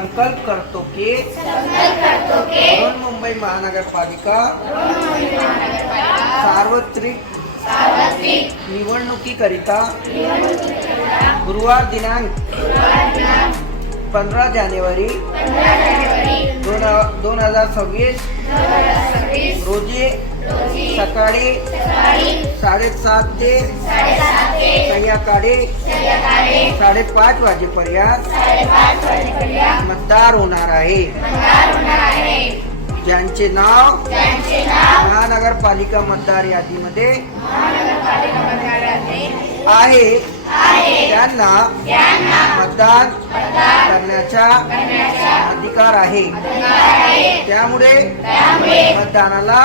संकल्प करतो की बृहन्मुंबई महानगरपालिका सार्वत्रिक निवडणुकीकरिता गुरुवार दिनांक 15 जानेवारी 2026 रोजी सकाळी 7:30 ते संध्याकाळी 5:30 वाजेपर्यंत मतदान होणार आहे. ज्यांचे नाव महानगरपालिका मतदार यादीमध्ये आहे त्यांना मतदान करण्याचा अधिकार आहे. त्यामुळे मतदानाला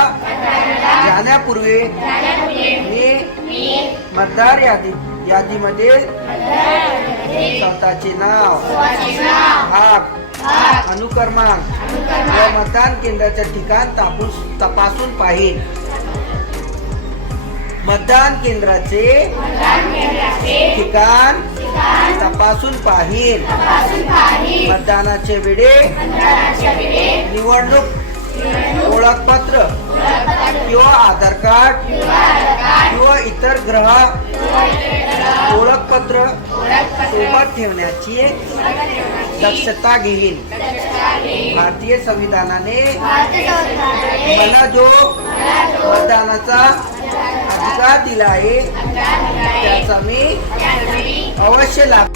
जाण्यापूर्वी मी मतदार यादीमध्ये स्वतःचे नाव, भाग, अनुक्रमांक व मतदान केंद्राचे ठिकाण तपासून पाहिन. मतदान केंद्राचे ठिकाण तपासून पाहिन. मतदानाचे वेळे निवडणूक ओळखपत्र किंवा आधार कार्ड किंवा इतर ग्राहक ओळखपत्र सोबत ठेवण्याची दक्षता घेईल. भारतीय संविधानाने मला जो मतदानाचा अधिकार दिला आहे त्याचा मी अवश्य लाभ